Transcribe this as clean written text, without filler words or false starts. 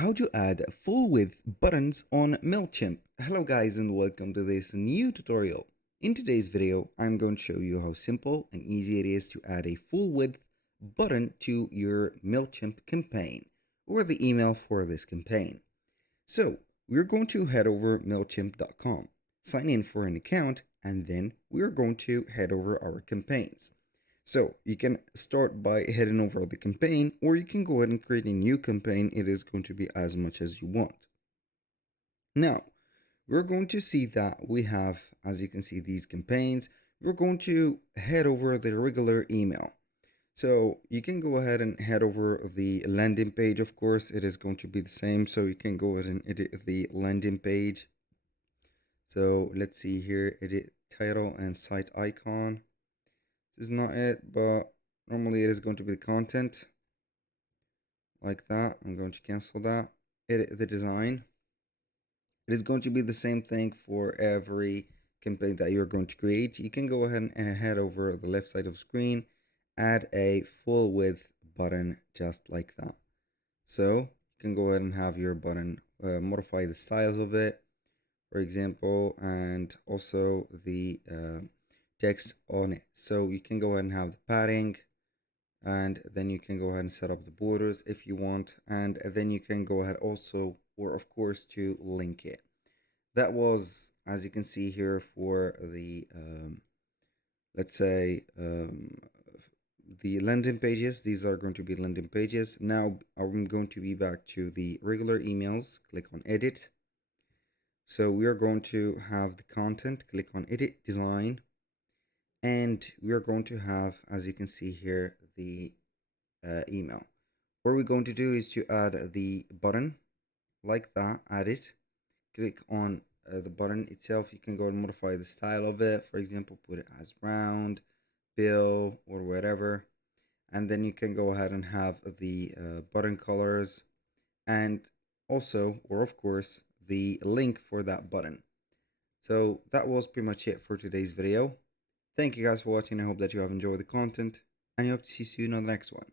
how to add full width buttons on Mailchimp. Hello guys and welcome to this new tutorial. In today's video, I'm going to show you how simple and easy it is to add a full width button to your Mailchimp campaign or the email for this campaign. So we're going to head over Mailchimp.com, sign in for an account, and then we're going to head over our campaigns. So you can start by heading over the campaign, or you can go ahead and create a new campaign. It is going to be as much as you want. Now, we're going to see that we have, as you can see, these campaigns. We're going to head over the regular email. So you can go ahead and head over the landing page. Of course, it is going to be the same. So you can go ahead and edit the landing page. So let's see here, edit title and site icon. This is not it, but normally it is going to be the content like that. I'm going to cancel that. Edit the design. It is going to be the same thing for every campaign that you're going to create. You can go ahead and head over the left side of the screen, add a full width button just like that. So you can go ahead and have your button, modify the styles of it, for example, and also the text on it. So you can go ahead and have the padding, and then you can go ahead and set up the borders if you want, and then you can go ahead also, or of course, to link it. That was, as you can see here, for the let's say the landing pages. These are going to be landing pages. Now I'm going to be back to the regular emails. Click on edit. So we are going to have the content, click on edit design, and we are going to have, as you can see here, the email. What we're going to do is to add the button like that, add it, click on the button itself. You can go and modify the style of it, for example, put it as round, bill, or whatever, and then you can go ahead and have the button colors, and also, or of course, the link for that button. So that was pretty much it for today's video. Thank you guys for watching. I hope that you have enjoyed the content, and I hope to see you soon on the next one.